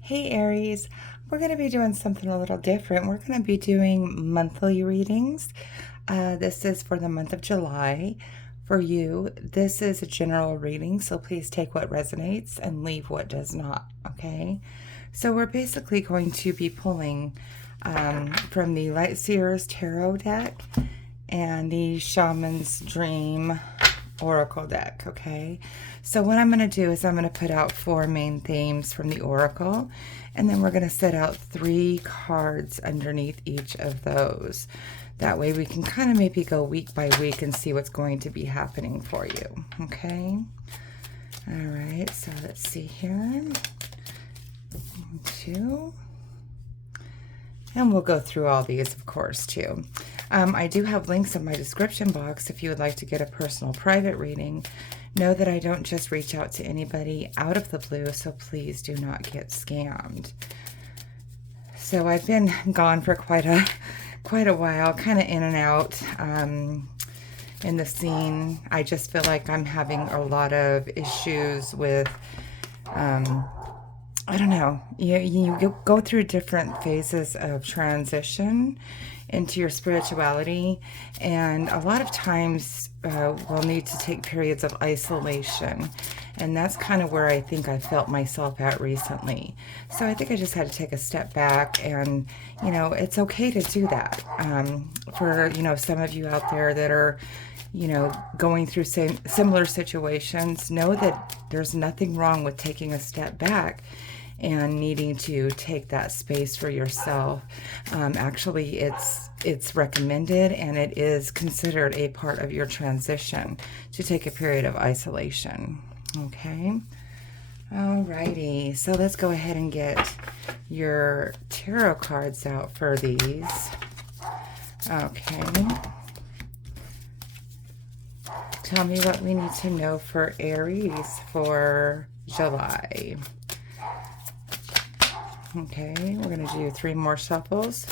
Hey Aries, we're going to be doing something a little different. We're going to be doing monthly readings. This is for the month of July. For you, this is a general reading, so please take what resonates and leave what does not, okay? So we're basically going to be pulling from the Light Seers Tarot deck and the Shaman's Dream Oracle deck, okay? So what I'm going to do is I'm going to put out 4 main themes from the Oracle, and then we're going to set out 3 cards underneath each of those. That way we can kind of maybe go week by week and see what's going to be happening for you, okay? All right, so let's see here. 1, 2. And we'll go through all these, of course, too. I do have links in my description box if you would like to get a personal private reading. Know that I don't just reach out to anybody out of the blue, so please do not get scammed. So I've been gone for quite a while, kind of in and out in the scene. I just feel like I'm having a lot of issues with I don't know, you go through different phases of transition into your spirituality, and a lot of times we'll need to take periods of isolation, and that's kind of where I think I felt myself at recently. So I think I just had to take a step back, and it's okay to do that. For some of you out there that are going through similar situations, know that there's nothing wrong with taking a step back and needing to take that space for yourself. Actually, it's recommended, and it is considered a part of your transition to take a period of isolation. Okay. Alrighty, so let's go ahead and get your tarot cards out for these. Okay. Tell me what we need to know for Aries for July. Okay, we're going to do 3 more shuffles.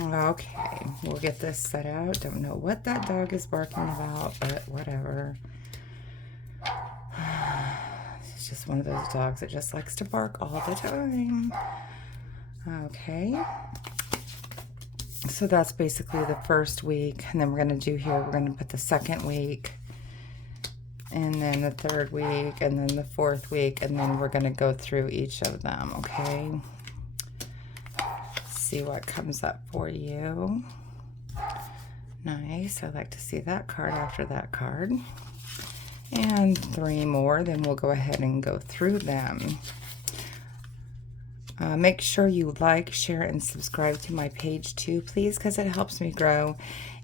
Okay, we'll get this set out. Don't know what that dog is barking about, but whatever. It's just one of those dogs that just likes to bark all the time. Okay. So that's basically the first week, and then we're going to do here, we're going to put the second week, and then the third week, and then the fourth week, and then we're going to go through each of them, okay? See what comes up for you. Nice. I like to see that card after that card. And 3 more, then we'll go ahead and go through them. Make sure you like, share, and subscribe to my page too, please, because it helps me grow.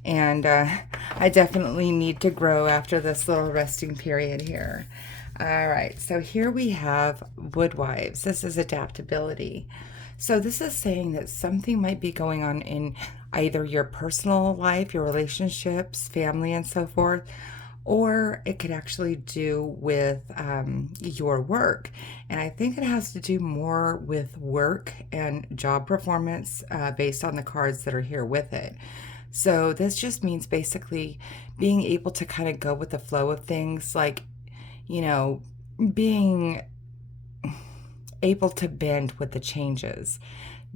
And I definitely need to grow after this little resting period here. All right, so here we have Woodwives. This is adaptability. So this is saying that something might be going on in either your personal life, your relationships, family, and so forth, or it could actually do with your work. And I think it has to do more with work and job performance based on the cards that are here with it. So this just means basically being able to kind of go with the flow of things, like, being able to bend with the changes.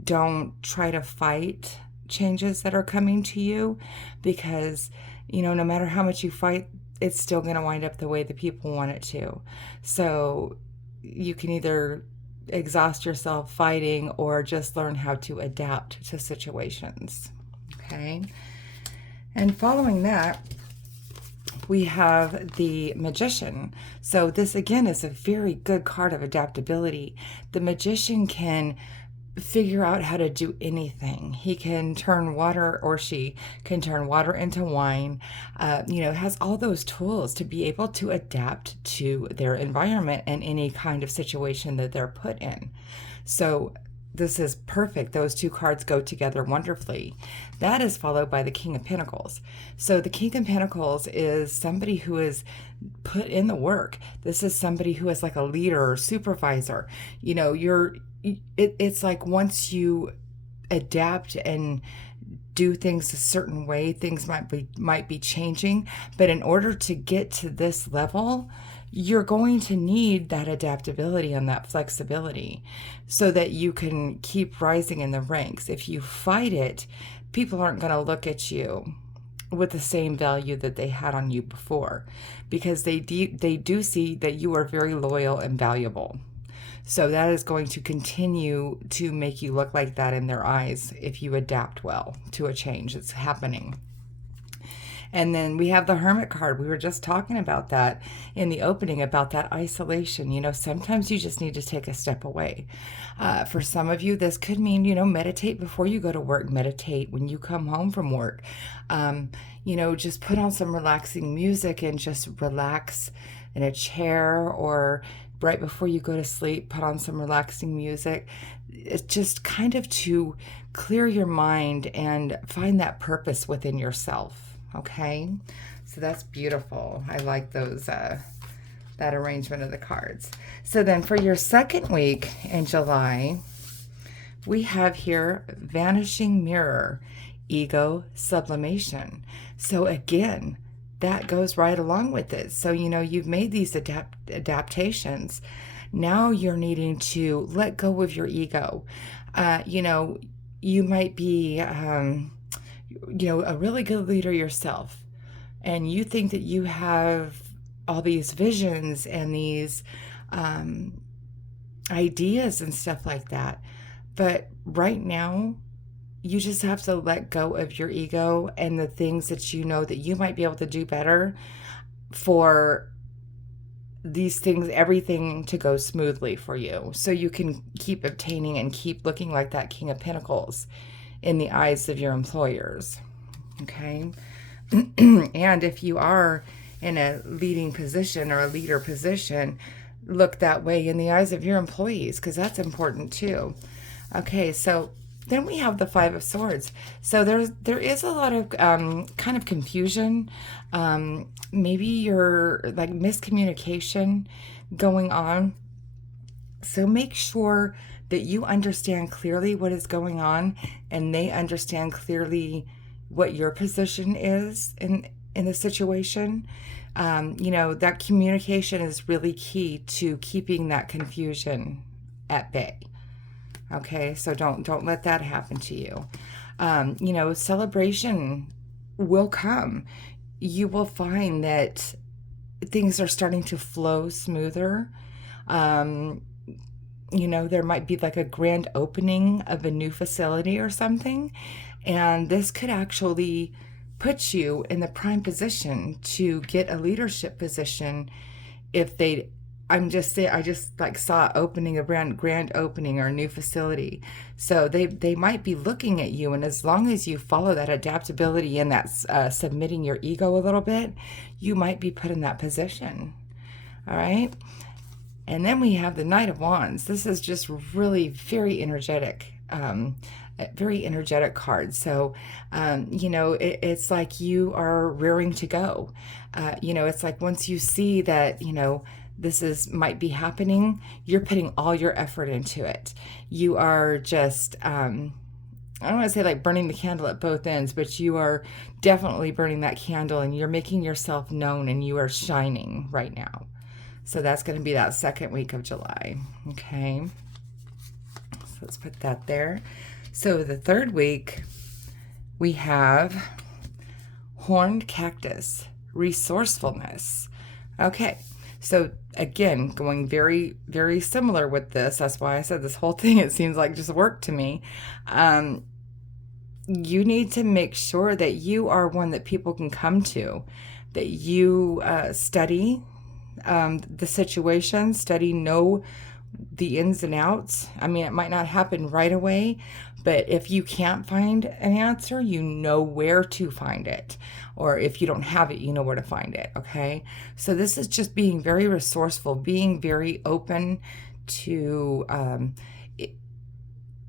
Don't try to fight changes that are coming to you, because, no matter how much you fight, it's still going to wind up the way the people want it to. So you can either exhaust yourself fighting or just learn how to adapt to situations. Okay. And following that, we have the Magician. So this again is a very good card of adaptability. The Magician can figure out how to do anything. He can turn water, or she can turn water into wine. Has all those tools to be able to adapt to their environment and any kind of situation that they're put in. So this is perfect. Those 2 cards go together wonderfully. That is followed by the King of Pentacles. So the King of Pentacles is somebody who is put in the work. This is somebody who is like a leader or supervisor. It's like once you adapt and do things a certain way. Things might be changing, but in order to get to this level, you're going to need that adaptability and that flexibility so that you can keep rising in the ranks. If you fight it, people aren't going to look at you with the same value that they had on you before, because they do see that you are very loyal and valuable. So that is going to continue to make you look like that in their eyes if you adapt well to a change that's happening. And then we have the Hermit card. We were just talking about that in the opening, about that isolation. Sometimes you just need to take a step away. For some of you, this could mean, meditate before you go to work, meditate when you come home from work. Just put on some relaxing music and just relax in a chair, or right before you go to sleep, put on some relaxing music. It's just kind of to clear your mind and find that purpose within yourself. Okay, so that's beautiful. I like those, that arrangement of the cards. So then for your second week in July, we have here Vanishing Mirror, Ego Sublimation. So again, that goes right along with it. So, you've made these adaptations. Now you're needing to let go of your ego. You might be, a really good leader yourself, and you think that you have all these visions and these ideas and stuff like that. But right now, you just have to let go of your ego and the things that you know that you might be able to do better for these things, everything to go smoothly for you, so you can keep obtaining and keep looking like that King of Pentacles in the eyes of your employers. Okay. And if you are in a leading position or a leader position, look that way in the eyes of your employees, because that's important too. Okay, so then we have the Five of Swords. So there is a lot of kind of confusion. Maybe you're like miscommunication going on. So make sure that you understand clearly what is going on, and they understand clearly what your position is in the situation. That communication is really key to keeping that confusion at bay. Okay, so don't let that happen to you. Celebration will come. You will find that things are starting to flow smoother. There might be like a grand opening of a new facility or something, and this could actually put you in the prime position to get a leadership position if they I just like saw opening a grand opening or a new facility. So they might be looking at you, and as long as you follow that adaptability and that submitting your ego a little bit, you might be put in that position. All right. And then we have the Knight of Wands. This is just really very energetic. Very energetic card. So, it's like you are rearing to go. It's like once you see that, this might be happening, you're putting all your effort into it. You are just, I don't want to say like burning the candle at both ends, but you are definitely burning that candle, and you're making yourself known, and you are shining right now. So that's going to be that second week of July. Okay. So let's put that there. So the third week, we have Horned Cactus, Resourcefulness. Okay. So again, going very, very similar with this. That's why I said this whole thing, it seems like just work to me. You need to make sure that you are one that people can come to, that you study the situation, know the ins and outs. I mean, it might not happen right away, but if you can't find an answer, you know where to find it. Or if you don't have it, you know where to find it. Okay. So this is just being very resourceful, being very open to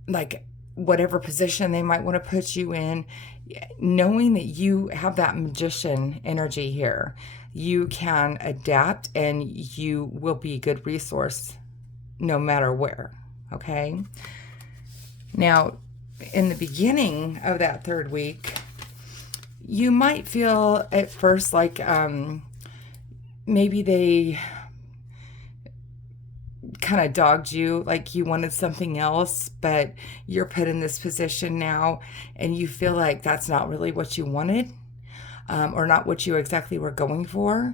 like whatever position they might want to put you in, knowing that you have that magician energy here. You can adapt, and you will be a good resource no matter where. Okay. Now, in the beginning of that third week, you might feel at first like maybe they kind of dogged you, like you wanted something else, but you're put in this position now and you feel like that's not really what you wanted, or not what you exactly were going for.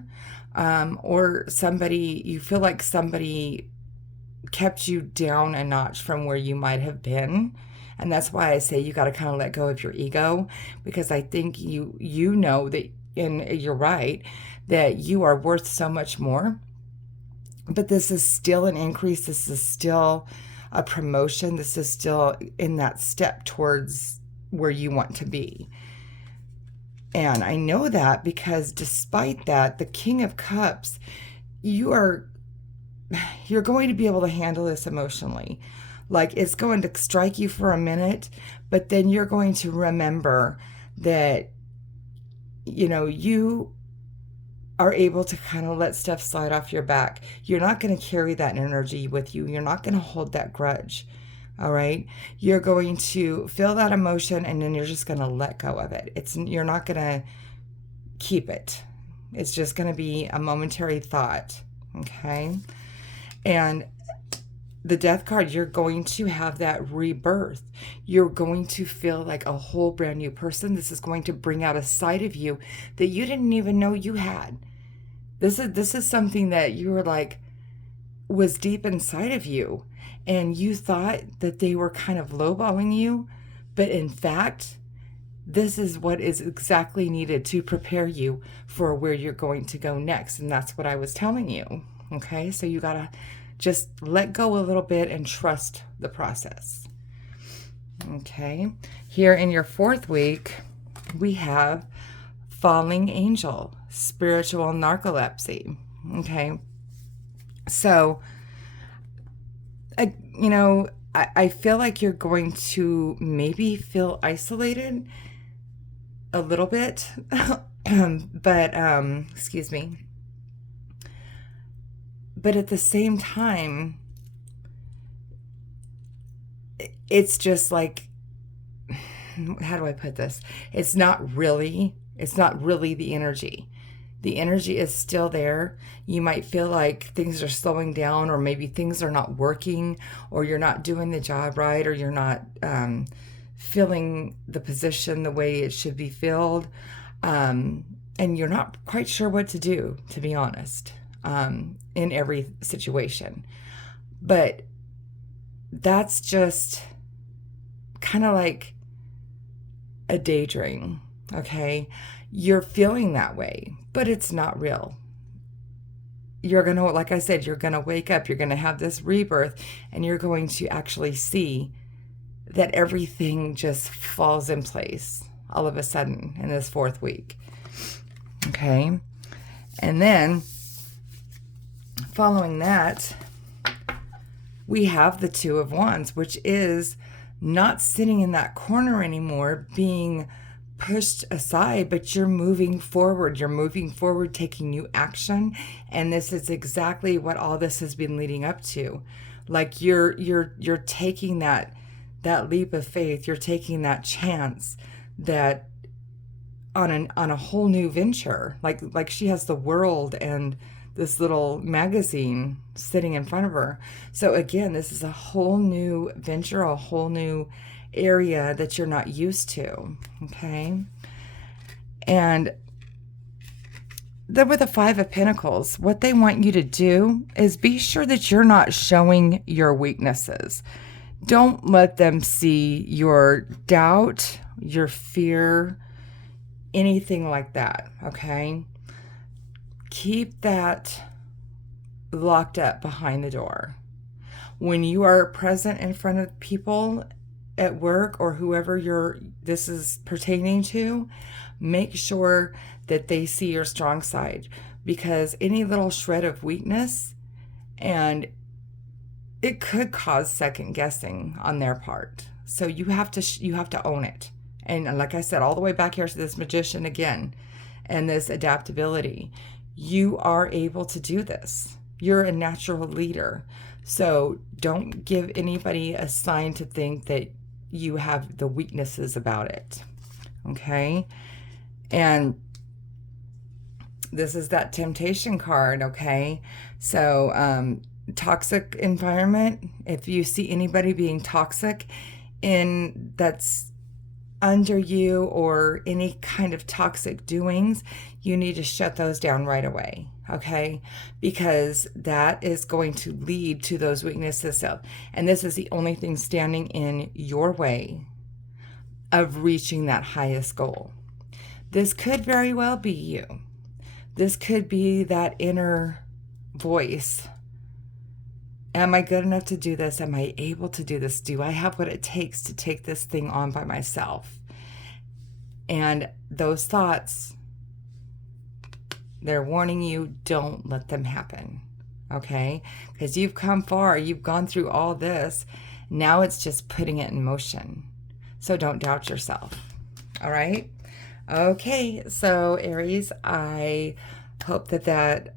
Or you feel like somebody kept you down a notch from where you might have been. And that's why I say you got to kind of let go of your ego, because I think you know that, and you're right, that you are worth so much more. But this is still an increase. This is still a promotion. This is still in that step towards where you want to be. And I know that because despite that, the King of Cups, you are you're going to be able to handle this emotionally. Like, it's going to strike you for a minute, but then you're going to remember that, you are able to kind of let stuff slide off your back. You're not going to carry that energy with you. You're not going to hold that grudge. All right. You're going to feel that emotion and then you're just going to let go of it. You're not going to keep it. It's just going to be a momentary thought. Okay. And the Death card, you're going to have that rebirth. You're going to feel like a whole brand new person. This is going to bring out a side of you that you didn't even know you had. This is something that you were like, was deep inside of you, and you thought that they were kind of lowballing you, but in fact, this is what is exactly needed to prepare you for where you're going to go next. And that's what I was telling you. Okay, so you gotta just let go a little bit and trust the process. Okay, here in your fourth week, we have falling angel, spiritual narcolepsy. Okay, so I feel like you're going to maybe feel isolated a little bit, but excuse me. But at the same time, it's just like, how do I put this? It's not really the energy. The energy is still there. You might feel like things are slowing down, or maybe things are not working, or you're not doing the job right, or you're not filling the position the way it should be filled. And you're not quite sure what to do, to be honest, in every situation. But that's just kind of like a daydream, okay? You're feeling that way, but it's not real. You're going to, like I said, you're going to wake up, you're going to have this rebirth, and you're going to actually see that everything just falls in place all of a sudden in this fourth week. Okay? And then following that, we have the Two of Wands, which is not sitting in that corner anymore, being pushed aside, but you're moving forward. You're moving forward, taking new action, and this is exactly what all this has been leading up to. Like you're taking that leap of faith. You're taking that chance that on a whole new venture. Like she has the world and this little magazine sitting in front of her. So again, this is a whole new venture, a whole new area that you're not used to. Okay. And then with the Five of Pentacles, what they want you to do is be sure that you're not showing your weaknesses. Don't let them see your doubt, your fear, anything like that. Okay. Keep that locked up behind the door. When you are present in front of people at work or whoever this is pertaining to, make sure that they see your strong side, because any little shred of weakness, and it could cause second guessing on their part. So you have to own it. And like I said, all the way back here to this Magician again, and this adaptability. You are able to do this. You're a natural leader. So don't give anybody a sign to think that you have the weaknesses about it. Okay? And this is that temptation card, okay? So, toxic environment, if you see anybody being toxic in that's under you or any kind of toxic doings, you need to shut those down right away, okay? Because that is going to lead to those weaknesses. And this is the only thing standing in your way of reaching that highest goal. This could very well be you. This could be that inner voice. Am I good enough to do this? Am I able to do this? Do I have what it takes to take this thing on by myself? And those thoughts, they're warning you, don't let them happen. Okay? Because you've come far, you've gone through all this. Now it's just putting it in motion. So don't doubt yourself. All right? Okay, so Aries, I hope that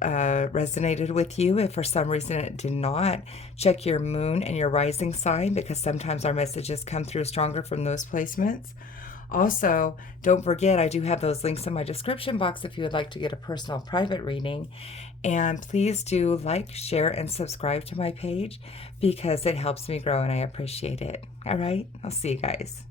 resonated with you. If for some reason it did not, check your moon and your rising sign, because sometimes our messages come through stronger from those placements. Also, don't forget, I do have those links in my description box if you would like to get a personal private reading. And please do like, share, and subscribe to my page because it helps me grow and I appreciate it. All right, I'll see you guys.